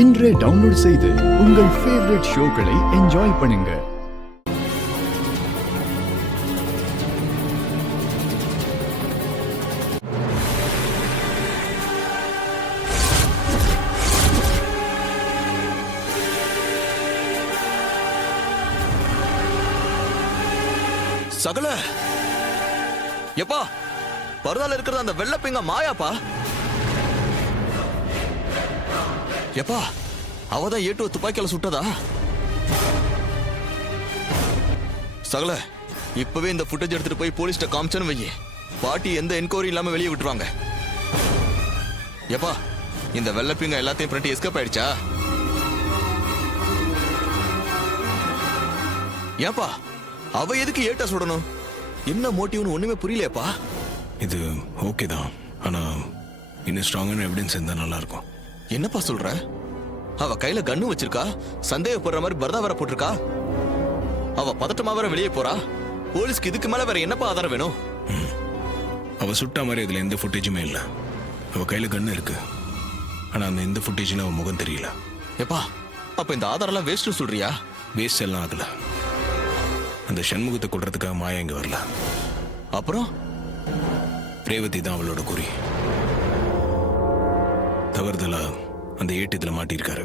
இன்றே டவுன்லோட் செய்து உங்கள் ஃபேவரட் ஷோக்களை என்ஜாய் பண்ணுங்க. சகல எப்பா பரதால இருக்கிறது அந்த வெள்ளப்பிங்க மாயாப்பா. எப்பா அவதான் ஏட்டு துப்பாக்கியால சுட்டதா? சகல இப்பவே இந்த ஃபுட்டேஜ் எடுத்துட்டு போய் போலீஸ்ட காமிச்சேன்னு வையே, பாட்டி எந்த என்கொயரி இல்லாம வெளியே விட்டுருவாங்க. எப்பா இந்த வெள்ளப்பிங்க எல்லாத்தையும் பிரட்டி எஸ்கேப் ஆயிடுச்சா? ஏப்பா அவ எதுக்கு ஏட்டா சுடணும்? என்ன மோட்டிவ்னு ஒண்ணுமே புரியலையப்பா. இது ஓகே தான், ஆனா இன்னும் ஸ்ட்ராங்கான எவிடன்ஸ் இருந்தா நல்லா இருக்கும். என்னப்பா சொல்ற? அவ கையில கன்னு வச்சிருக்கா, சந்தேகப்படுற மாதிரி பரதா வேற போட்டிருக்கா, அவ பதட்டமா வேற வெளியே போறா. போலீஸ்க்கு இதுக்கு மேல வேற என்னப்பா ஆதாரம் வேணும்? அவ சுட்ட மாதிரி இதுல எந்த ஃபுட்டேஜுமே இல்ல. அவ கையில கன்னு இருக்கு, ஆனா அந்த எந்த ஃபுட்டேஜ்ல அவ முகம் தெரியல. எப்பா அப்ப இந்த ஆதாரம் எல்லாம் வேஸ்ட் சொல்றியா? வேஸ்ட் எல்லாம் ஆகல. அந்த சண்முகத்தை கொல்றதுக்காக மாயா இங்க வரல. அப்புறம் ரேவதி தான் அவளோட குறி. தவறுதலா அந்த ஏட்டு இதுல மாட்டிருக்காரு.